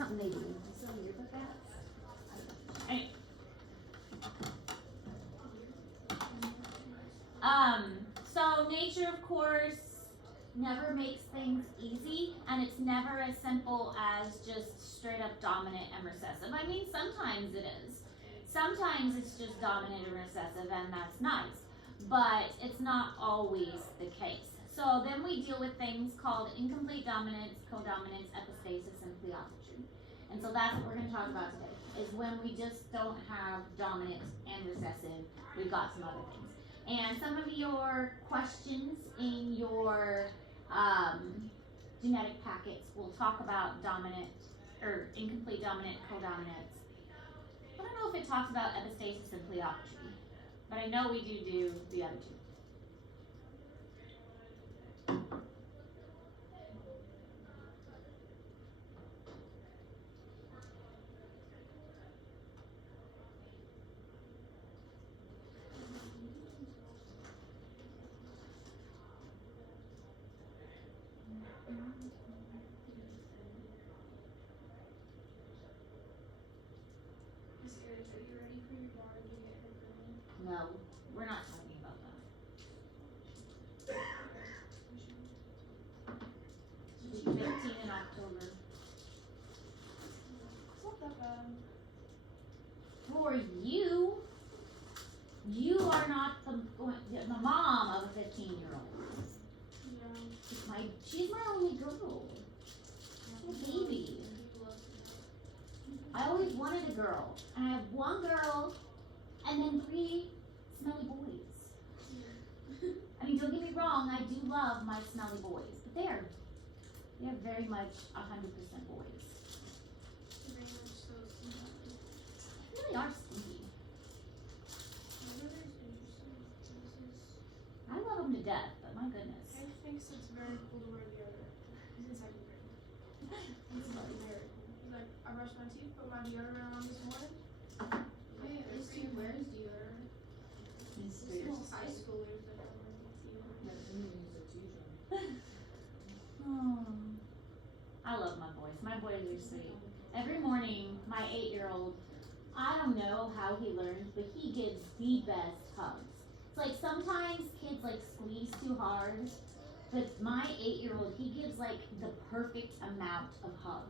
something they do. Some yearbook ads. Anyway. So nature, of course, never makes things easy, and it's never as simple as just straight up dominant and recessive. I mean, sometimes it is. Sometimes it's just dominant and recessive, and that's nice, but it's not always the case. So then we deal with things called incomplete dominance, codominance, epistasis, and pleopatry. And so that's what we're going to talk about today, is when we just don't have dominant and recessive, we've got some other things. And some of your questions in your genetic packets will talk about dominant or incomplete dominant, codominance. I don't know if it talks about epistasis and pleopatry, but I know we do the other two. No, we're not talking about that. She's 15 in October. It's not that bad. For you, you are not the mom of a 15-year-old. Yeah. She's my only girl. She's a baby. I always wanted a girl, and I have one girl, and then 3 smelly boys. I mean, don't get me wrong, I do love my smelly boys, but they're very much 100% boys. Very much so. They really are stinky. I love them to death, but my goodness. I think it's very cool to wear deodorant. It's inside your brain. It's very cool. Like, I brushed my teeth, put my deodorant on this morning. Hey, at least he wears deodorant. It's There's little high schoolers that don't wear deodorant. Oh, I love my boys. My boys are sweet. Every morning, my 8-year-old, I don't know how he learns, but he gives the best hugs. It's like sometimes kids like squeeze too hard, but my 8-year-old, he gives like the perfect amount of hug.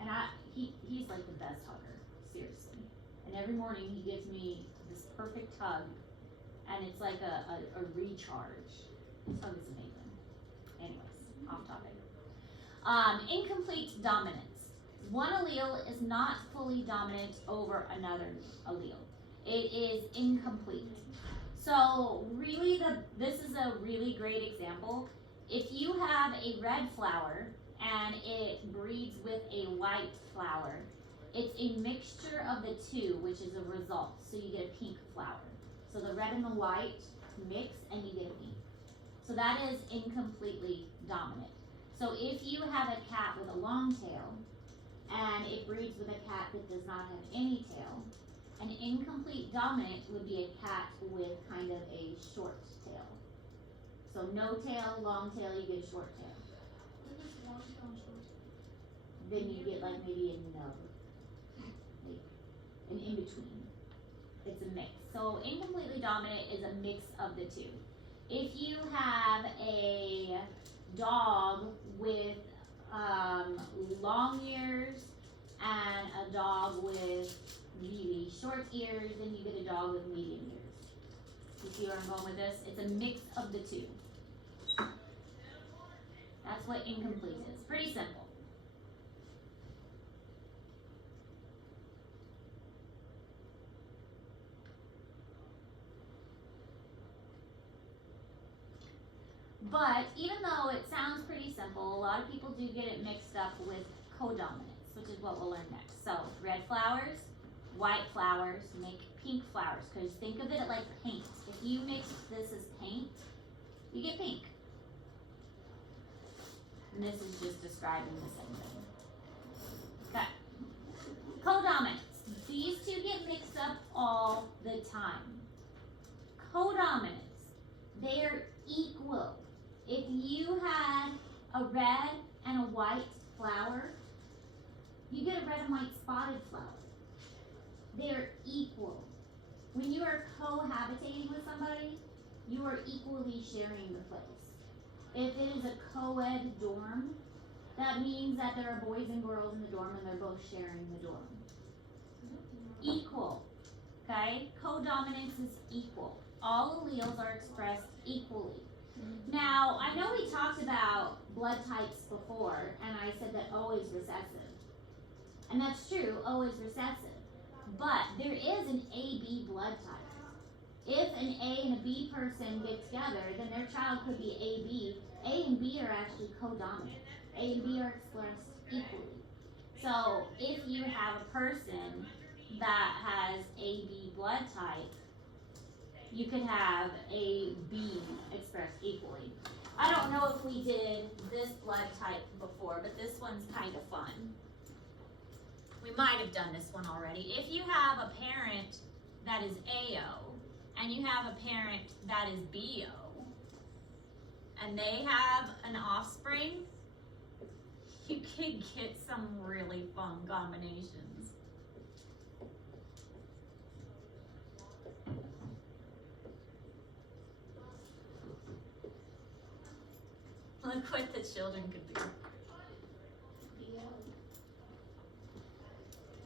And he's like the best hugger, seriously. And every morning he gives me this perfect hug, and it's like a recharge. His hug is amazing. Anyways, off topic. Incomplete dominance. One allele is not fully dominant over another allele. It is incomplete. So really, this is a really great example. If you have a red flower and it breeds with a white flower, it's a mixture of the two, which is a result. So you get a pink flower. So the red and the white mix and you get a pink. So that is incompletely dominant. So if you have a cat with a long tail and it breeds with a cat that does not have any tail, an incomplete dominant would be a cat with kind of a short tail. So no tail, long tail, you get a short tail. Then you get like maybe a nub, like an in-between. It's a mix. So incompletely dominant is a mix of the two. If you have a dog with long ears and a dog with really short ears, then you get a dog with medium ears. You see where I'm going with this? It's a mix of the two. That's what incomplete is. Pretty simple. But even though it sounds pretty simple, a lot of people do get it mixed up with codominance, which is what we'll learn next. So red flowers, white flowers make pink flowers, because think of it like paint. If you mix this as paint, you get pink. And this is just describing the same thing. Okay. Codominance. These two get mixed up all the time. Codominance. They are equal. If you had a red and a white flower, you get red and white spotted flower. They're equal. When you are cohabitating with somebody, you are equally sharing the place. If it is a co-ed dorm, that means that there are boys and girls in the dorm and they're both sharing the dorm. Equal, okay? Codominance is equal. All alleles are expressed equally. Now, I know we talked about blood types before, and I said that O is recessive. And that's true, O is recessive. But there is an AB blood type. If an A and a B person get together, then their child could be AB. A and B are actually codominant. A and B are expressed equally. So if you have a person that has AB blood type, you could have AB expressed equally. I don't know if we did this blood type before, but this one's kind of fun. We might have done this one already. If you have a parent that is AO and you have a parent that is BO and they have an offspring, you can get some really fun combinations. Look what the children could do.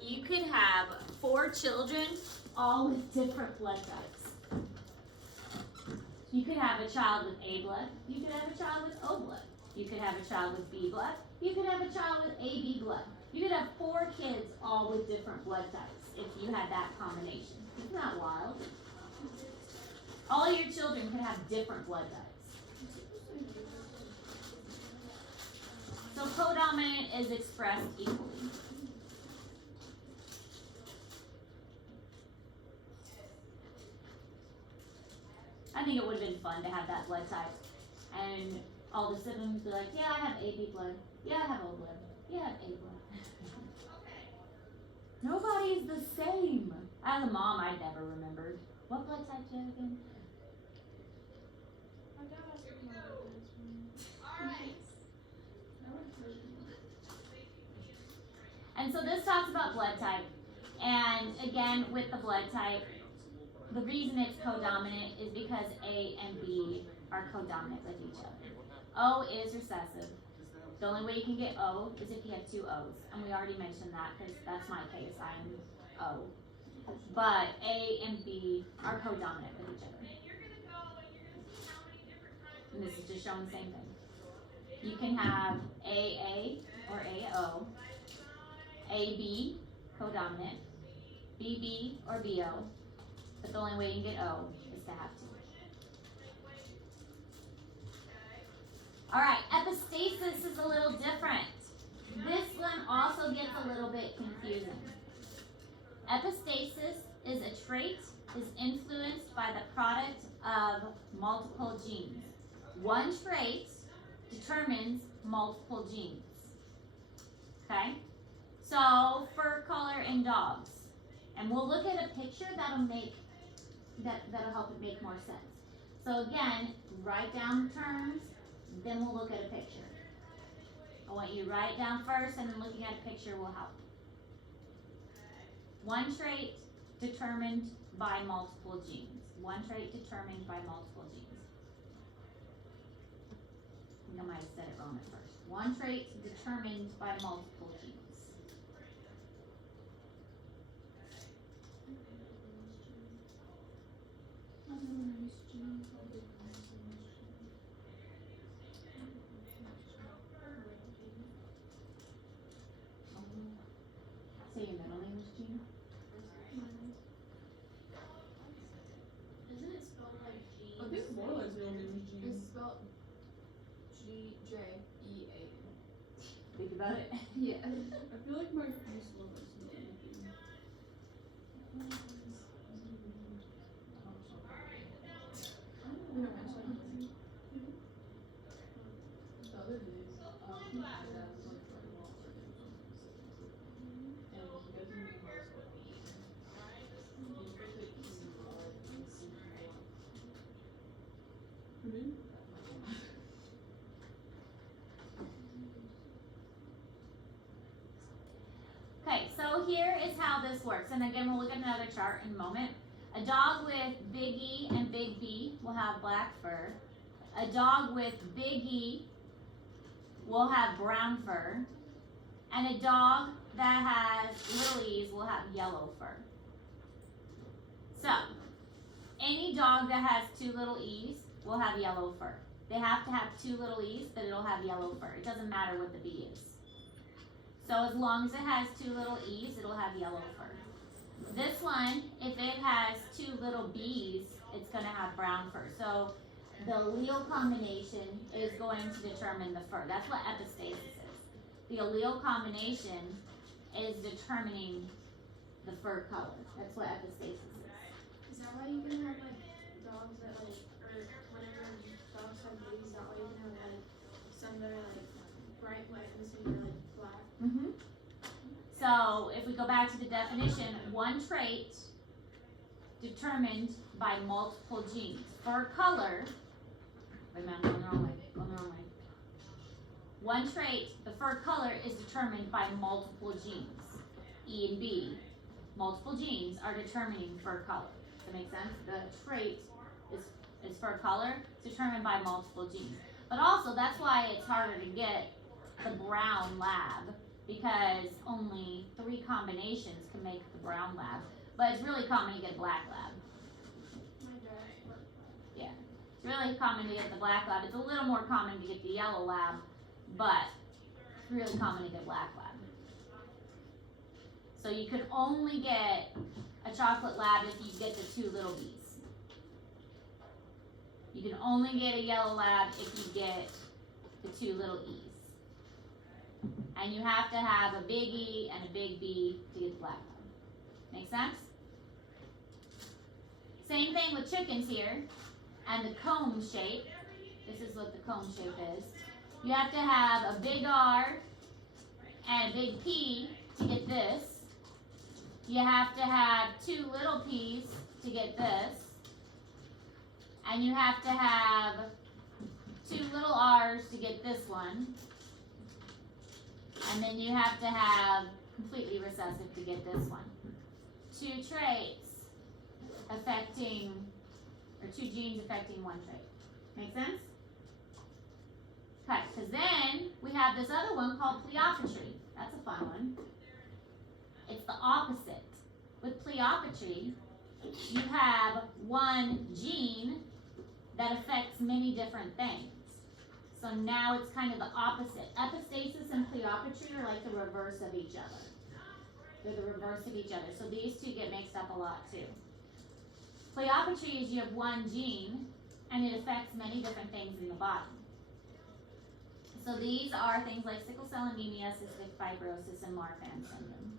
You could have 4 children, all with different blood types. You could have a child with A blood. You could have a child with O blood. You could have a child with B blood. You could have a child with AB blood. You could have 4 kids all with different blood types if you had that combination. Isn't that wild? All your children could have different blood types. So codominant is expressed equally. I think it would have been fun to have that blood type. And all the siblings be like, yeah, I have AB blood. Yeah, I have O blood. Yeah, I have A blood. Nobody's the same. As a mom, I never remembered. What blood type do you have again? My dad asked me my birthday. Alright. And so this talks about blood type. And again, with the blood type, the reason it's codominant is because A and B are codominant with each other. O is recessive. The only way you can get O is if you have 2 O's. And we already mentioned that because that's my case. I'm O. But A and B are codominant with each other. And this is just showing the same thing. You can have AA or AO, AB, codominant, BB or BO, but the only way you can get O is to have 2. Alright, epistasis is a little different. This one also gets a little bit confusing. Epistasis is a trait, is influenced by the product of multiple genes. One trait determines multiple genes. Okay? So, fur color in dogs. And we'll look at a picture that'll help it make more sense. So again, write down the terms, then we'll look at a picture. I want you to write it down first, and then looking at a picture will help. One trait determined by multiple genes. One trait determined by multiple genes. I think I might have said it wrong at first. One trait determined by multiple genes. Say your middle name is Gina. Isn't it spelled like G? I think Lorelai's middle name is Jean. It's spelled G-J-E-A-N. Think about it. Yeah. I feel like my niece Lorelai's middle name is Jean. We don't mention it. The other day, my dad was like trying to walk her name and he doesn't even know how to spell it. He spells it Q-R-E-C-E-Y. Her name? Okay, So here is how this works, and again, we'll look at another chart in a moment. A dog with big E and big B will have black fur. A dog with big E will have brown fur. And a dog that has little E's will have yellow fur. So, any dog that has 2 little E's will have yellow fur. They have to have 2 little E's, but it'll have yellow fur. It doesn't matter what the B is. So as long as it has 2 little E's, it'll have yellow fur. This one, if it has 2 little B's, it's going to have brown fur. So the allele combination is going to determine the fur. That's what epistasis is. The allele combination is determining the fur color. That's what epistasis is. Is that why you can have like dogs that like, or whenever dogs have babies, that way you can have like some that are like bright white and some that are like black? Mm-hmm. So if we go back to the definition, one trait determined by multiple genes. Fur color, wait a minute, I'm going the wrong way. One trait, the fur color, is determined by multiple genes. E and B, multiple genes are determining fur color. Does that make sense? The trait is fur color, determined by multiple genes. But also, that's why it's harder to get the brown lab, because only 3 combinations can make the brown lab. But it's really common to get a black lab. My dad worked. It's really common to get the black lab. It's a little more common to get the yellow lab, but it's really common to get black lab. So you can only get a chocolate lab if you get the 2 little B's. You can only get a yellow lab if you get the 2 little E's. And you have to have a big E and a big B to get the black lab. Make sense? Same thing with chickens here. And the comb shape. This is what the comb shape is. You have to have a big R and a big P to get this. You have to have 2 little P's to get this. And you have to have 2 little R's to get this one. And then you have to have completely recessive to get this one. 2 traits affecting, or 2 genes affecting 1 trait. Make sense? Okay, because then we have this other one called pleiopatry. That's a fun one. It's the opposite. With pleiopatry, you have 1 gene that affects many different things. So now it's kind of the opposite. Epistasis and pleiopatry are like the reverse of each other. They're the reverse of each other. So these 2 get mixed up a lot too. Pleiopatry is you have 1 gene and it affects many different things in the body. So these are things like sickle cell anemia, cystic fibrosis, and Marfan syndrome.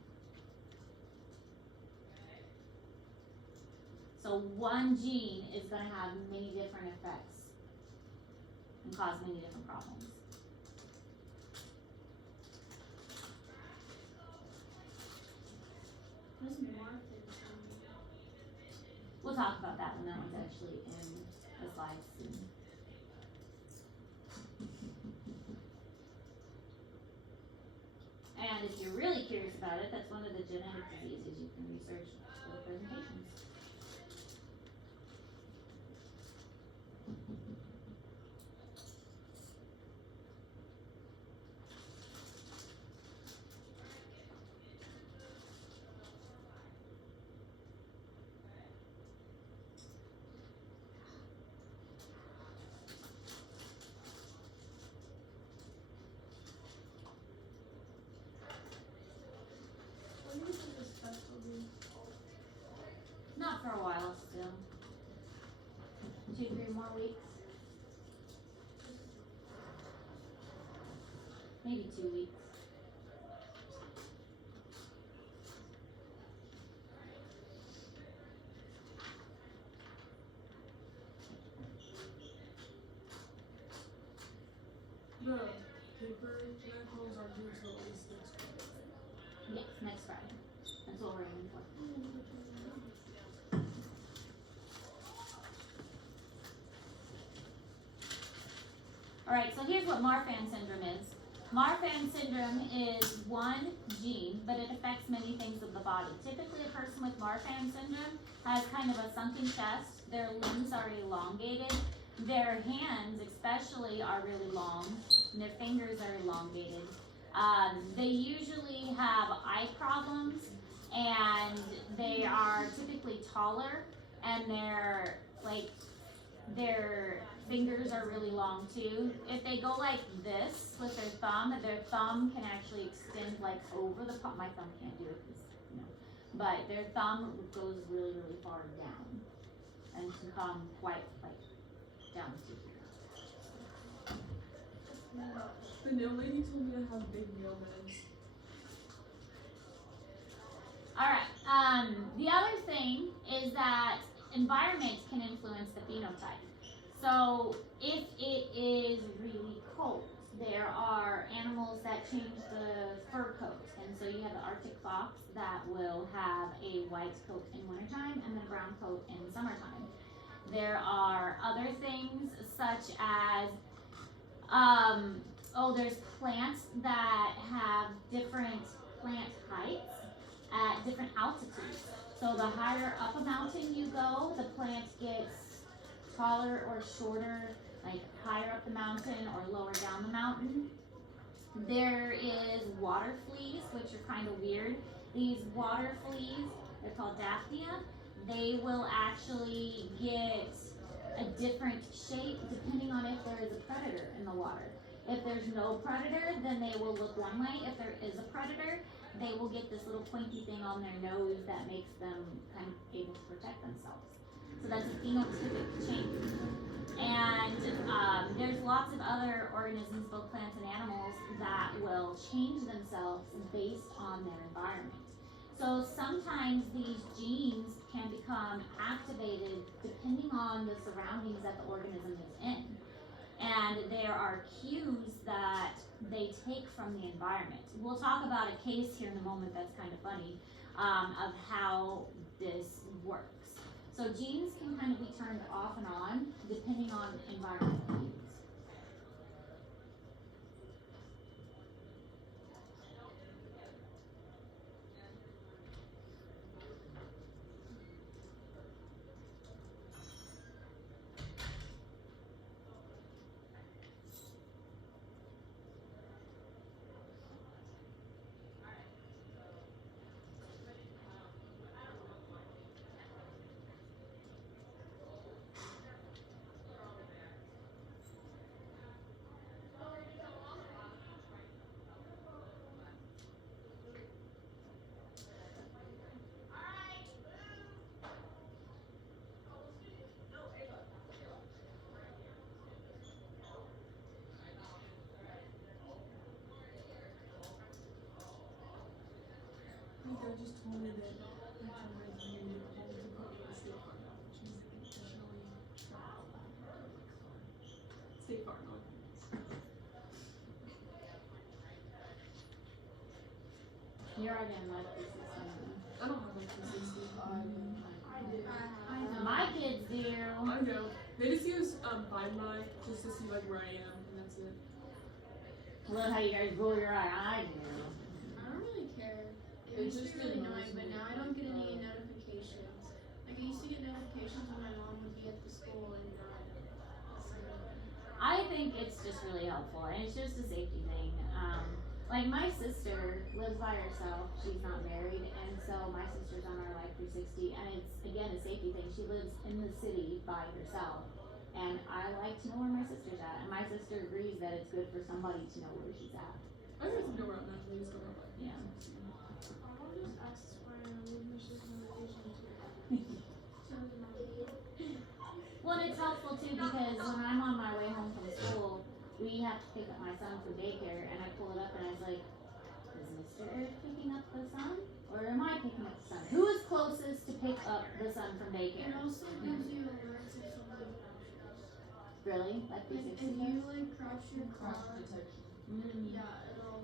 So 1 gene is going to have many different effects and cause many different problems. What's Marfan? We'll talk about that when that one's actually in the slides soon. And if you're really curious about it, that's one of the genetic diseases you can research for the presentations. When do you think this test will be? Not for a while still. 2-3 more weeks. Maybe 2 weeks. The paper medicals are due till at least next Friday, right? Yes, next Friday. That's what we're aiming for. Alright, so here's what Marfan syndrome is. Marfan syndrome is one gene, but it affects many things of the body. Typically, a person with Marfan syndrome has kind of a sunken chest. Their limbs are elongated. Their hands, especially, are really long. And their fingers are elongated. They usually have eye problems, and they are typically taller, and their fingers are really long too. If they go like this with their thumb can actually extend like over the palm. My thumb can't do it, but their thumb goes really, really far down and can come quite like down to here. The nail lady told me to have big nail beds. Alright, the other thing is that environment can influence the phenotype. So if it is really cold, there are animals that change the fur coat. And so you have the Arctic fox that will have a white coat in wintertime and then a brown coat in summertime. There are other things such as, there's plants that have different plant heights at different altitudes. So the higher up a mountain you go, the plant gets taller or shorter, like higher up the mountain or lower down the mountain. There is water fleas, which are kind of weird. These water fleas, they're called Daphnia. They will actually get a different shape depending on if there is a predator in the water. If there's no predator, then they will look one way. If there is a predator, they will get this little pointy thing on their nose that makes them kind of able to protect themselves. So that's a phenotypic change. And there's lots of other organisms, both plants and animals, that will change themselves based on their environment. So sometimes these genes can become activated depending on the surroundings that the organism is in. And there are cues that they take from the environment. We'll talk about a case here in a moment that's kind of funny of how this works. So genes can kind of be turned off and on depending on environmental cues. My dad just told me that my children need to put me in State Farm now, which means they can additionally travel State Farm, not You're gonna like this system. I don't have like consistency. I do. I know. My kids do. I know. They just use Find My just to see like where I am, and that's it. I love how you guys roll your eye. I do. I don't really care. It It used to just be really annoys annoying, but me. now I don't get any notifications. Like I used to get notifications when my mom would be at the school and not. I think it's just really helpful, and it's just a safety thing. Like my sister lives by herself; she's not married, and so my sister's on our Life 360, and it's again a safety thing. She lives in the city by herself, and I like to know where my sister's at, and my sister agrees that it's good for somebody to know where she's at. I don't know where I'm at. They just don't know. Yeah. I'll just ask where I leave my sister's notification too. Well, and it's helpful too because when I'm on my way home from school, we have to pick up my son from daycare, and I pull it up and I was like, is Mr. Eric picking up the son? Or am I picking up the son? Who is closest to pick up the son from It daycare? also gives you alerts if somebody crashes. Really? Like If 360 you does? like crash your Crash car, detection. yeah, it'll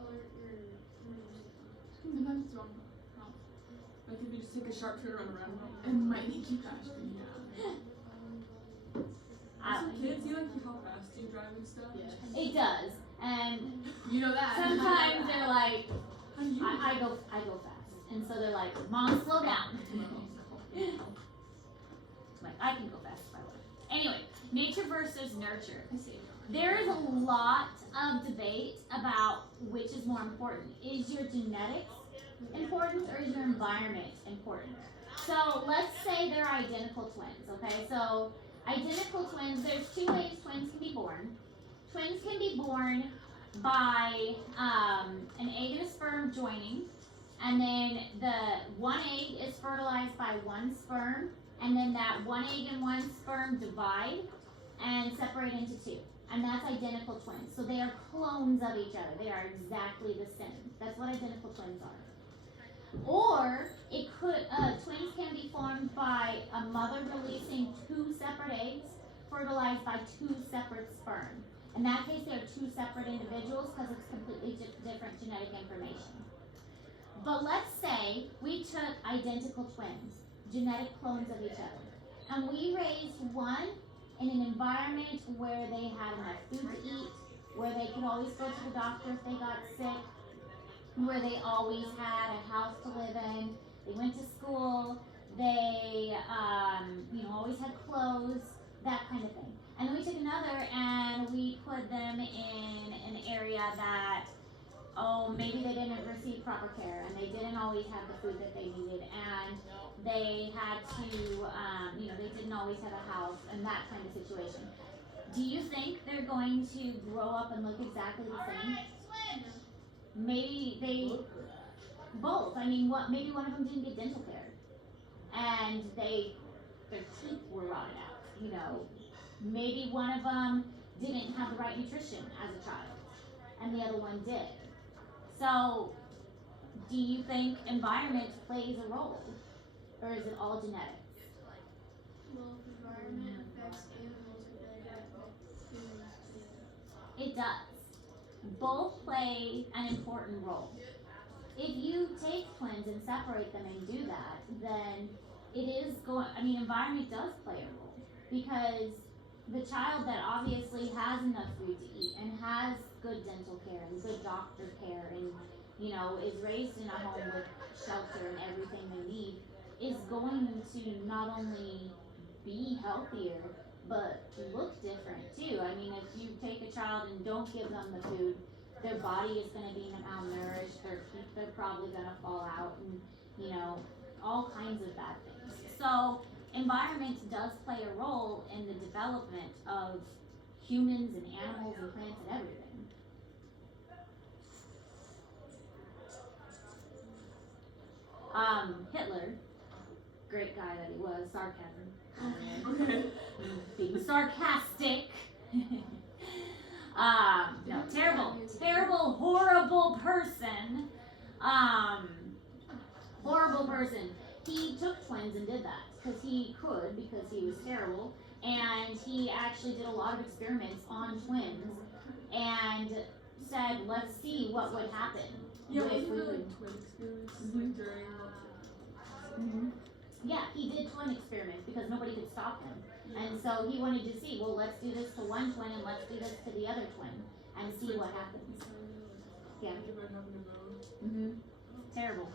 alert your emergency. Sometimes it's wrong. Like if you just take a sharp turn around a roundabout, it might make you crash. Yeah. I- Also, kids, you like how fast you drive and stuff. Yes. It does. And You know that. sometimes they're like, I go fast. And so they're like, Mom, slow down. Like, I can go fast if I want. Anyway, nature versus nurture. There is a lot of debate about which is more important. Is your genetics important or is your environment important? So let's say they're identical twins, okay? So identical twins, there's two ways twins can be born. Twins can be born by an egg and a sperm joining, and then the one egg is fertilized by one sperm, and then that one egg and one sperm divide and separate into two. And that's identical twins. So they are clones of each other. They are exactly the same. That's what identical twins are. Or it could twins can be formed by a mother releasing two separate eggs fertilized by two separate sperm. In that case, they are two separate individuals because it's completely different genetic information. But let's say we took identical twins, genetic clones of each other, and we raised one in an environment where they had enough food to eat, where they could always go to the doctor if they got sick, where they always had a house to live in, they went to school, they always had clothes, that kind of thing. And then we took another and we put them in an area that, maybe they didn't receive proper care and they didn't always have the food that they needed, and they had to, they didn't always have a house and that kind of situation. Do you think they're going to grow up and look exactly the same? Maybe they both. I mean, maybe one of them didn't get dental care, and their teeth were rotted out. Maybe one of them didn't have the right nutrition as a child, and the other one did. So, do you think environment plays a role, or is it all genetics? Well, if environment affects animals, I feel like that affects humans too. It does. Both play an important role. If you take twins and separate them and do that, then environment does play a role, because the child that obviously has enough food to eat and has good dental care and good doctor care and, is raised in a home with shelter and everything they need, is going to not only be healthier, but look different too. I mean, if you take a child and don't give them the food, their body is going to be malnourished, their teeth are probably going to fall out, and, all kinds of bad things. So, environment does play a role in the development of humans and animals and plants and everything. Hitler, great guy that he was, sarcasm. Being sarcastic. No, terrible, horrible person. Horrible person. He took twins and did that because he could, because he was terrible, and he actually did a lot of experiments on twins and said, let's see what would happen. Yeah, if wasn't we there would. like twin experiments like during Yeah, he did twin experiments because nobody could stop him. And so he wanted to see, well, let's do this to one twin and let's do this to the other twin and see what happens. Yeah. Terrible.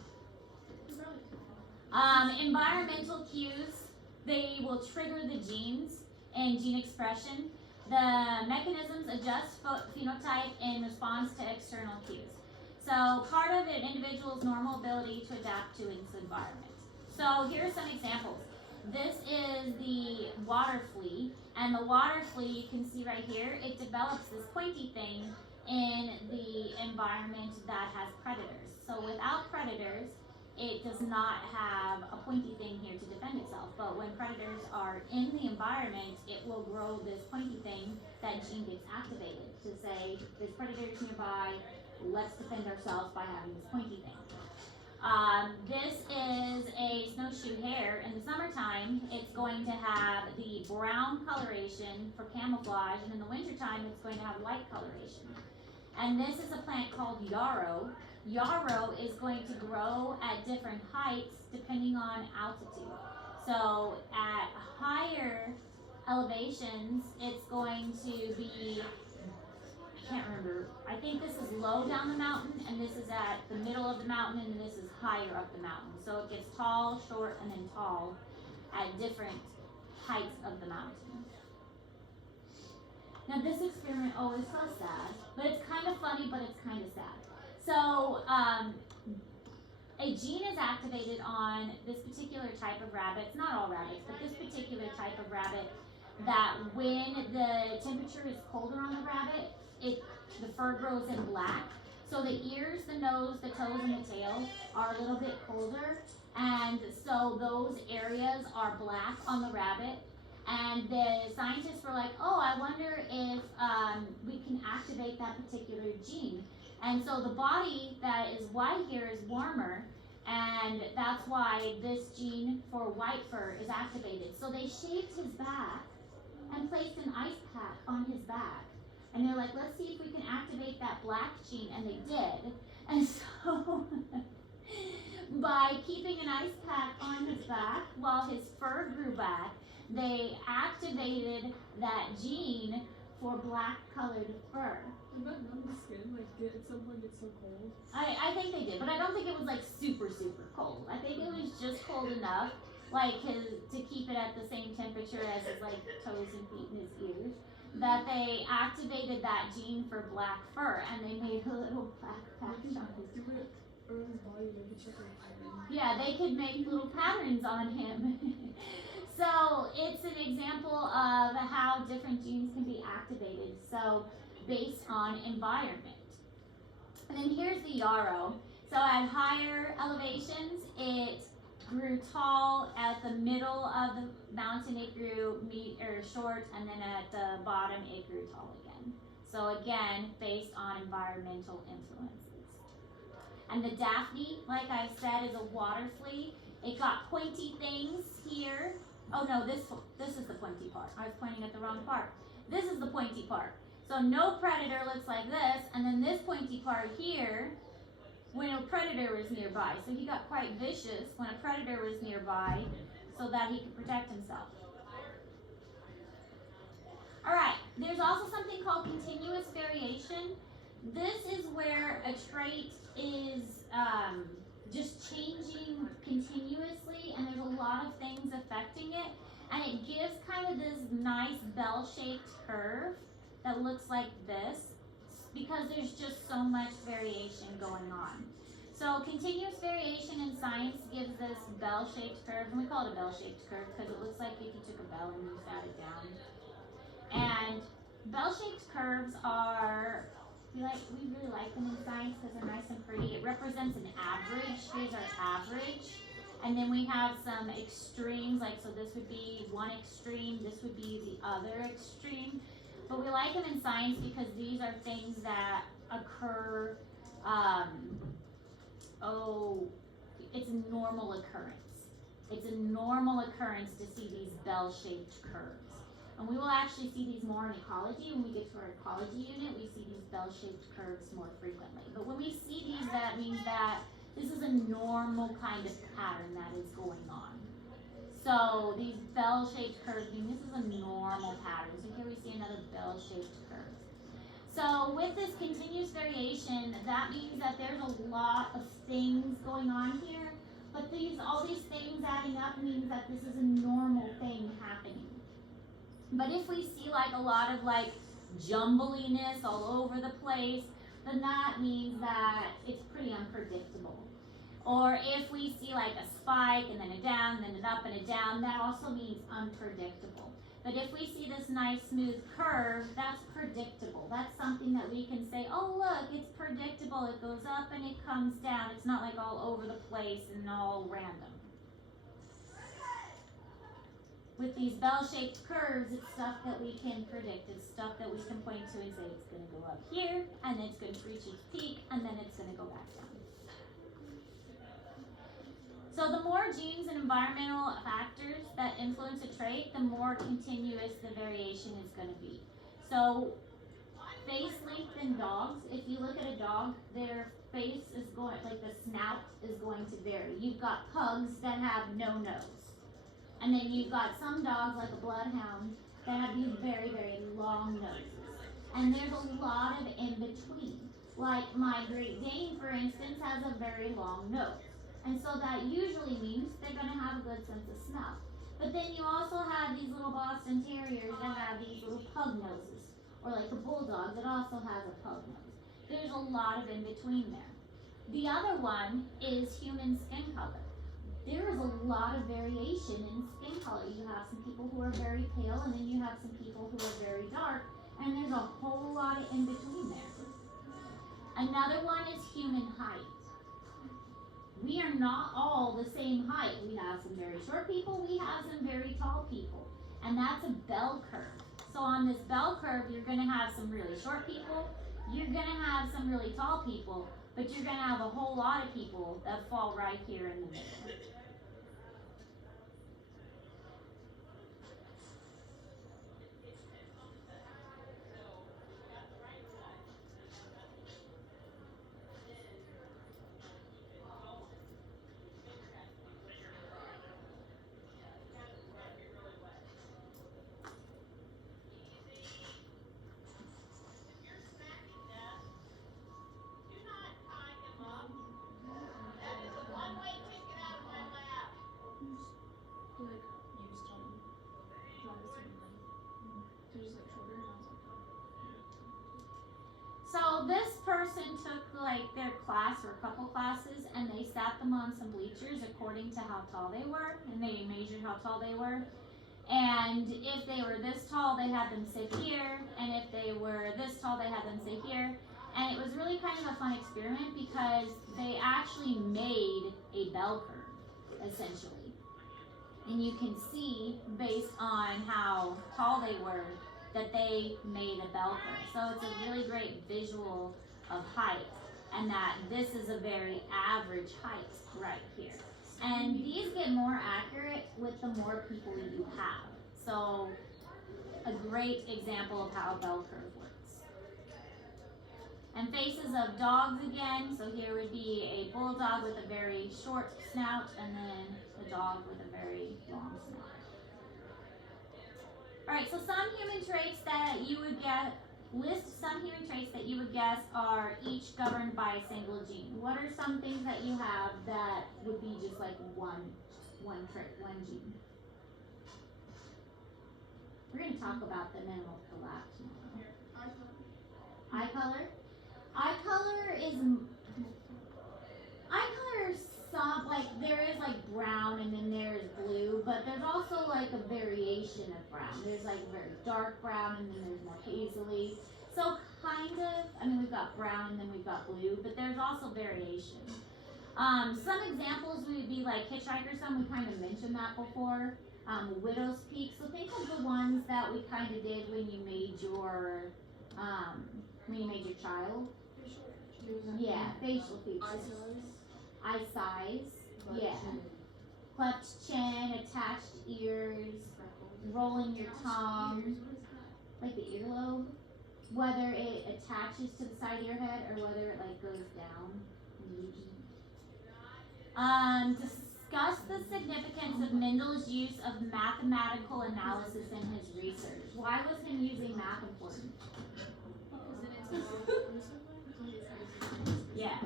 Environmental cues, they will trigger the genes and gene expression. The mechanisms adjust phenotype in response to external cues. So part of an individual's normal ability to adapt to its environment. So here are some examples. This is the water flea, and the water flea, you can see right here, it develops this pointy thing in the environment that has predators. So without predators, it does not have a pointy thing here to defend itself. But when predators are in the environment, it will grow this pointy thing. That gene gets activated to say, there's predators nearby, let's defend ourselves by having this pointy thing. This is a snowshoe hare. In the summertime, it's going to have the brown coloration for camouflage, and in the wintertime, it's going to have white coloration. And this is a plant called yarrow. Yarrow is going to grow at different heights depending on altitude. So at higher elevations, it's going to be can't remember. I think this is low down the mountain, and this is at the middle of the mountain, and this is higher up the mountain. So it gets tall, short, and then tall at different heights of the mountain. Now this experiment, oh, is so sad, but it's kind of funny, but it's kind of sad. So a gene is activated on this particular type of rabbit, not all rabbits, but this particular type of rabbit, that when the temperature is colder on the rabbit, the fur grows in black. So the ears, the nose, the toes, and the tail are a little bit colder, and so those areas are black on the rabbit. And the scientists were like, oh, I wonder if we can activate that particular gene. And so the body that is white here is warmer, and that's why this gene for white fur is activated. So they shaved his back and placed an ice pack on his back. And they're like, let's see if we can activate that black gene, and they did. And so by keeping an ice pack on his back while his fur grew back, they activated that gene for black colored fur. Did that numb the skin? Like, at some point get so cold? I think they did, but I don't think it was like super, super cold. I think it was just cold enough, like to keep it at the same temperature as his like toes and feet and his ears, that they activated that gene for black fur, and they made a little black patch on his fur. Or his body, maybe check a pattern. Yeah, they could make little patterns on him. So it's an example of how different genes can be activated, so based on environment. And then here's the yarrow. So at higher elevations, it grew tall. At the middle of the mountain, it grew short, and then at the bottom, it grew tall again. So again, based on environmental influences. And the daphne, like I said, is a water flea. It got pointy things here. Oh no, this is the pointy part. I was pointing at the wrong part. This is the pointy part. So no predator looks like this, and then this pointy part here when a predator was nearby. So he got quite vicious when a predator was nearby so that he could protect himself. Alright, there's also something called continuous variation. This is where a trait is just changing continuously, and there's a lot of things affecting it, and it gives kind of this nice bell-shaped curve that looks like this because there's just so much variation going on. So continuous variation in science gives this bell-shaped curve, and we call it a bell-shaped curve because it looks like if you took a bell and you sat it down. And bell-shaped curves are we really like them in science because they're nice and pretty. It represents an average. Here's our average. And then we have some extremes, like so this would be one extreme, this would be the other extreme. But we like them in science because these are things that occur, it's a normal occurrence. It's a normal occurrence to see these bell-shaped curves. And we will actually see these more in ecology. When we get to our ecology unit, we see these bell-shaped curves more frequently. But when we see these, that means that this is a normal kind of pattern that is going on. So these bell-shaped curves mean this is a normal pattern. So here we see another bell-shaped curve. So with this continuous variation, that means that there's a lot of things going on here. But all these things adding up means that this is a normal thing happening. But if we see like a lot of like jumbliness all over the place, then that means that it's pretty unpredictable. Or if we see like a spike and then a down, and then an up and a down, that also means unpredictable. But if we see this nice smooth curve, that's predictable. That's something that we can say, oh look, it's predictable. It goes up and it comes down. It's not like all over the place and all random. With these bell-shaped curves, it's stuff that we can predict. It's stuff that we can point to and say it's going to go up here, and then it's going to reach its peak, and then it's going to go back down. So the more genes and environmental factors that influence a trait, the more continuous the variation is going to be. So face length in dogs, if you look at a dog, their face is going, like the snout is going to vary. You've got pugs that have no nose. And then you've got some dogs, like a bloodhound, that have these very, very long noses. And there's a lot of in between. Like my Great Dane, for instance, has a very long nose. And so that usually means they're going to have a good sense of smell. But then you also have these little Boston Terriers that have these little pug noses. Or like a bulldog that also has a pug nose. There's a lot of in between there. The other one is human skin color. There is a lot of variation in skin color. You have some people who are very pale, and then you have some people who are very dark, and there's a whole lot of in between there. Another one is human height. We are not all the same height. We have some very short people, we have some very tall people, and that's a bell curve. So on this bell curve, you're going to have some really short people, you're going to have some really tall people, but you're going to have a whole lot of people that fall right here in the middle. So this person took like their class or a couple classes, and they sat them on some bleachers according to how tall they were, and they measured how tall they were. And if they were this tall, they had them sit here, and if they were this tall, they had them sit here. And it was really kind of a fun experiment because they actually made a bell curve, essentially. And you can see, based on how tall they were, that they made a bell curve. So it's a really great visual of height, and that this is a very average height right here. And these get more accurate with the more people you have. So a great example of how a bell curve works. And faces of dogs again. So here would be a bulldog with a very short snout, and then a dog with a very long snout. Alright, so some human traits that you would list some human traits that you would guess are each governed by a single gene. What are some things that you have that would be just like one trait, one gene? We're going to talk about them in the lab tomorrow. Eye color? Eye color is some, like there is like brown and then there is blue, but there's also like a variation of brown. There's like very dark brown and then there's more hazily. So kind of, I mean we've got brown and then we've got blue, but there's also variation. Some examples would be like hitchhiker sun, we kind of mentioned that before. Widow's peak, so think of the ones that we kind of did when you made your child. Yeah, facial features. Eye size, yeah. Cleft chin, attached ears, rolling your tongue, like the earlobe. Whether it attaches to the side of your head or whether it like goes down. Discuss the significance of Mendel's use of mathematical analysis in his research. Why was him using math important? Yeah.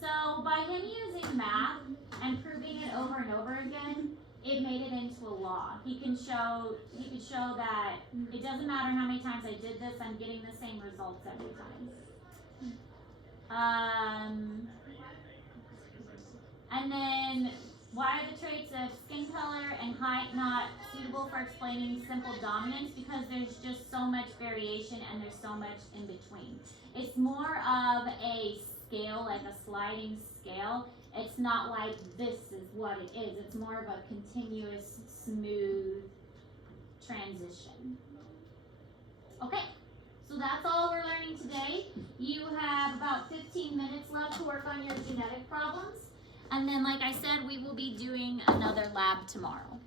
So by him using math and proving it over and over again, it made it into a law. He could show that it doesn't matter how many times I did this, I'm getting the same results every time. And then why are the traits of skin color and height not suitable for explaining simple dominance? Because there's just so much variation and there's so much in between. It's more of a scale, like a sliding scale. It's not like this is what it is. It's more of a continuous, smooth transition. Okay, so that's all we're learning today. You have about 15 minutes left to work on your genetic problems. And then, like I said, we will be doing another lab tomorrow.